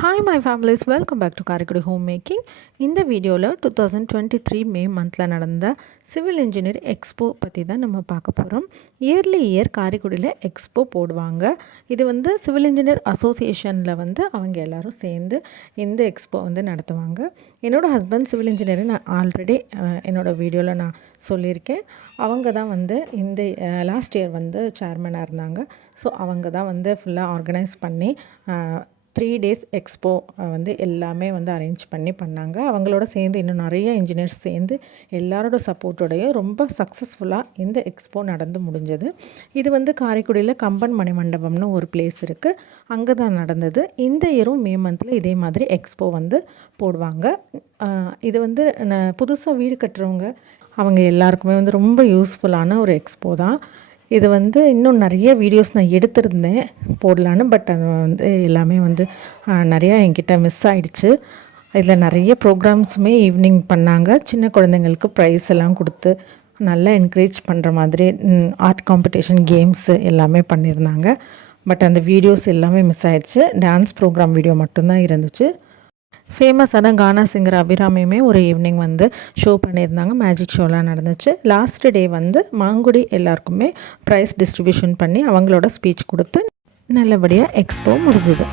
Hi my families, welcome back to Karaikudi home making. இந்த வீடியோவில் 2023 மே மந்தில் நடந்த சிவில் இன்ஜினியர் எக்ஸ்போ பற்றி தான் நம்ம பார்க்க போகிறோம். இயர் காரைக்குடியில் எக்ஸ்போ போடுவாங்க. இது சிவில் இன்ஜினியர் அசோசியேஷனில் அவங்க எல்லோரும் சேர்ந்து இந்த எக்ஸ்போ நடத்துவாங்க. என்னோடய ஹஸ்பண்ட் சிவில் இன்ஜினியர், நான் ஆல்ரெடி என்னோடய வீடியோவில் நான் சொல்லியிருக்கேன். அவங்க தான் இந்த லாஸ்ட் இயர் சேர்மனாக இருந்தாங்க. ஸோ அவங்க தான் ஃபுல்லாக ஆர்கனைஸ் பண்ணி 3 days எக்ஸ்போ எல்லாமே அரேஞ்ச் பண்ணாங்க. அவங்களோட சேர்ந்து இன்னும் நிறைய இன்ஜினியர்ஸ் சேர்ந்து எல்லாரோட சப்போர்ட்டோடையும் ரொம்ப சக்ஸஸ்ஃபுல்லாக இந்த எக்ஸ்போ நடந்து முடிஞ்சது. இது காரைக்குடியில் கம்பன் மணிமண்டபம்னு ஒரு பிளேஸ் இருக்குது, அங்கே தான் நடந்தது. இந்த இயரும் மே மந்தில் இதே மாதிரி எக்ஸ்போ போடுவாங்க. இது புதுசாக வீடு கட்டுறவங்க அவங்க எல்லாருக்குமே ரொம்ப யூஸ்ஃபுல்லான ஒரு எக்ஸ்போ தான். இது இன்னும் நிறைய வீடியோஸ் நான் எடுத்திருந்தேன் போடலான்னு, பட் அது எல்லாமே நிறையா என்கிட்ட மிஸ் ஆகிடுச்சு. இதில் நிறைய ப்ரோக்ராம்ஸுமே ஈவினிங் பண்ணாங்க. சின்ன குழந்தைங்களுக்கு ப்ரைஸ் எல்லாம் கொடுத்து நல்லா என்கரேஜ் பண்ணுற மாதிரி ஆர்ட் காம்படிஷன், கேம்ஸு எல்லாமே பண்ணியிருந்தாங்க. பட் அந்த வீடியோஸ் எல்லாமே மிஸ் ஆகிடுச்சு. டான்ஸ் ப்ரோக்ராம் வீடியோ மட்டும்தான் இருந்துச்சு. ஃபேமஸான கானா சிங்கர் அபிராமியுமே ஒரு ஈவினிங் ஷோ பண்ணியிருந்தாங்க. மேஜிக் ஷோலாம் நடந்துச்சு. லாஸ்ட் டே மாங்குடி எல்லாருக்குமே ப்ரைஸ் டிஸ்ட்ரிபியூஷன் பண்ணி அவங்களோட ஸ்பீச் கொடுத்து நல்லபடியாக எக்ஸ்போ முடிஞ்சுது.